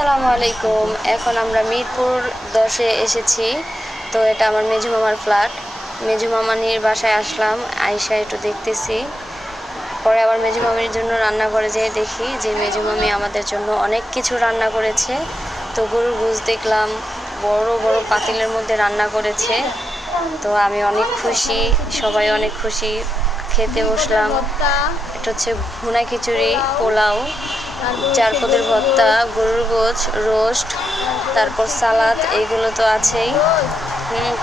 আসসালামু আলাইকুম। এখন আমরা মিরপুর 10-এ এসেছি। তো এটা আমার মেজো মামার ফ্ল্যাট। মেজো মামানির বাসায় আসলাম, আইসা একটু দেখতেছি। পরে আবার মেজো মামির জন্য রান্না করে যেয়ে দেখি যে মেজো মামি আমাদের জন্য অনেক কিছু রান্না করেছে। তো গরুর গোশ দেখলাম, বড় বড় পাতিলের মধ্যে রান্না করেছে। তো আমি অনেক খুশি, সবাই অনেক খুশি। খেতে বসলাম। এটা হচ্ছে ভুনা খিচুড়ি, পোলাও, চার পদের ভর্তা, গরুর গোশ, রোস্ট, তারপর সালাদ, এইগুলো তো আছেই।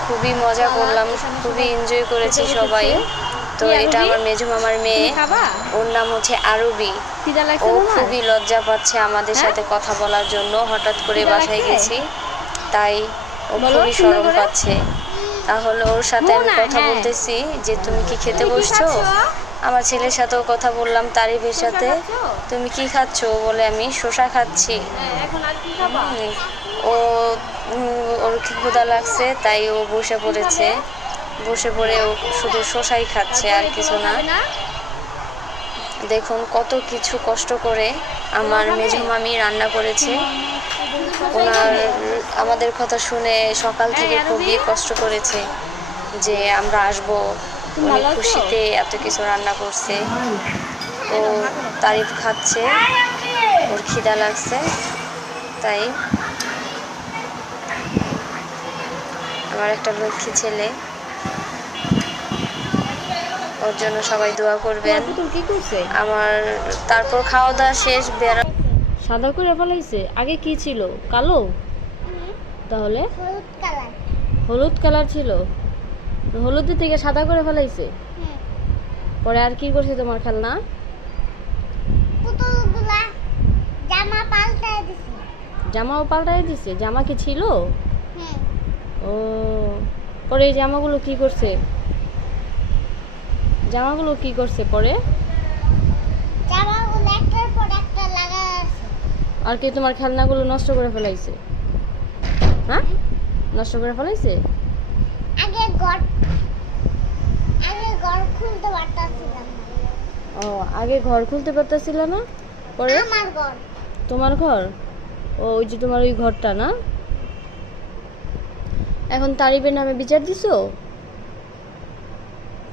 খুবই মজা করলাম, খুবই এনজয় করেছি সবাই। তো এটা আমার মেজো মামার মেয়ে, ওর নাম হচ্ছে আরবি। ও খুবই লজ্জা পাচ্ছে আমাদের সাথে কথা বলার জন্য। হঠাৎ করে বাসায় গেছি, তাই ও খুবই শরম পাচ্ছে। তাহলে ওর সাথে আমি কথা বলতেছি যে তুমি কি খেতে বসছো। আমার ছেলের সাথেও কথা বললাম, তারিফের সাথে। তুমি কি খাচ্ছ বলে আমি শসা খাচ্ছি। ও ওর ক্ষুধা লাগছে, তাই ও বসে পড়েছে। বসে পড়ে ও শুধু শসাই খাচ্ছে, আর কিছু না। দেখুন কত কিছু কষ্ট করে আমার মেজো মামি রান্না করেছে। ওনার আমাদের কথা শুনে সকাল থেকে খুবই কষ্ট করেছে যে আমরা আসবো, উনি খুশিতে এত কিছু রান্না করছে। ও তারিফ খাচ্ছে, ওর খিদা লাগছে, তাই। আমার একটা লক্ষ্মী ছেলে, ওর জন্য সবাই দোয়া করবেন। আমার তারপর খাওয়া দাওয়া শেষ, বেড়া সাদা করে ফেলাইছে। আগে কি ছিল? কালো? তাহলে হলুদ কালার ছিল, হলুদের থেকে সাদা করে ফেলাইছে। পরে আর কি করছে তোমার খেলনা? জামাও পাল্টাই দিছে। জামা কি ছিল? ও, পরে এই জামাগুলো কি করছে? জামাগুলো কি করছে পরে? আর কি তোমার খেলনাগুলো নষ্ট করে ফেলাইছে? হ্যাঁ, নষ্ট করে ফেলাইছে। ও, আগে ঘর খুলতে পারতেছিল না, পরে তোমার ঘর। ও, ওই যে তোমার ওই ঘরটা না। এখন তারিফের নামে বিচার দিছো?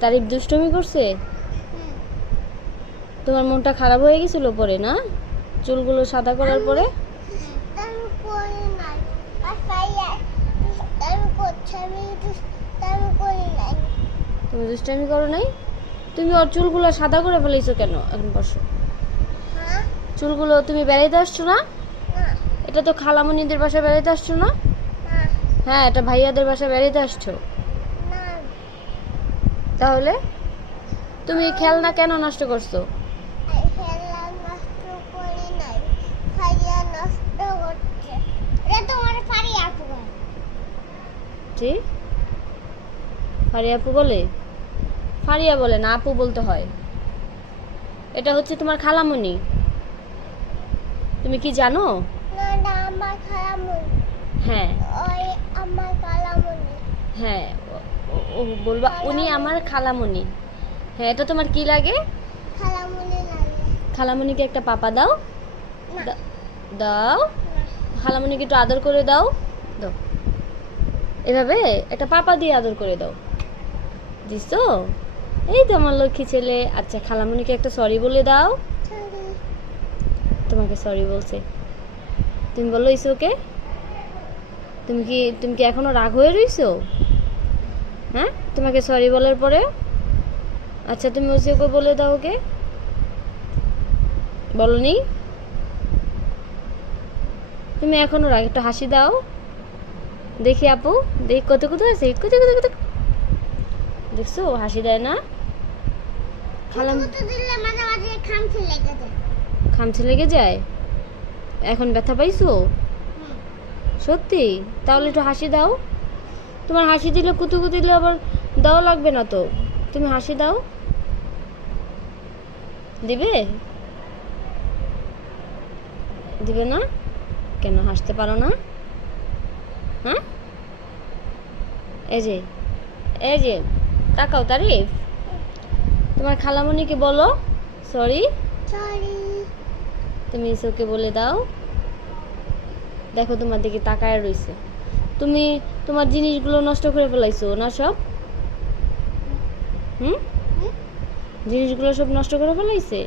তারিফ দুষ্টুমি করছে। তোমার মনটা খারাপ হয়ে গেছিল পরে না, চুলগুলো সাদা করার পরে? তুমি দুষ্টামি করো নাই? তুমি ওর চুলগুলো সাদা করে ফেলেছো কেন এখন বসো? চুলগুলো তুমি বেড়াইতে আসছো না? এটা তো খালামণিদের বাসায় বেড়াইতে আসছো না? হ্যাঁ, এটা ভাইয়াদের বাসায় বেড়াইতে আসছো। তাহলে তুমি খেলনা কেন নষ্ট করছো? ঠিক, ফারিয়া আপু বলে? ফারিয়া বলে না, আপু বলতে হয়। এটা হচ্ছে তোমার খালামণি। তুমি কি জানো? হ্যাঁ হ্যাঁ, ও বলবা উনি আমার খালামণি। হ্যাঁ, এটা তোমার কি লাগে? খালামণিকে একটা পাপা দাও। দাও, খালামণিকে একটু আদর করে দাও। দাও, এভাবে একটা পাপা দিয়ে আদর করে দাও। দিছো? এই তো আমার লক্ষ্মী ছেলে। আচ্ছা, খালামণিকে একটা সরি বলে দাও। তোমাকে সরি বলছে, তুমি বলো ইস ওকে। তুমি কি এখনো রাগ হয়ে রইছো? হ্যাঁ, তোমাকে সরি বলার পরে? আচ্ছা, তুমি ওকে বলে দাও। ওকে বলনি? তুমি এখনো রাগ। একটা হাসি দাও দেখি আপু, দেখ কত কত আছে, কত কত কত। দেখছো হাসি দেয় না? খামছে লেগে যায়। এখন ব্যথা পাইছো? সত্যি? তাহলে একটু হাসি দাও। তোমার হাসি দিলে কুতু দিলে আবার দাও লাগবে না তো। তুমি হাসি দাও। দিবে? দিবে না কেন? হাসতে পারো না? হ্যাঁ, এই যে তাকাও। তারিফ, তোমার খালামণিকে বলো সরি। তুমি ইসোকে বলে দাও। দেখো তোমার দিকে তাকায় রইছে। তুমি তোমার জিনিসগুলো নষ্ট করে ফেলাইছো না সব? হুম, জিনিসগুলো সব নষ্ট করে ফেলাইছে।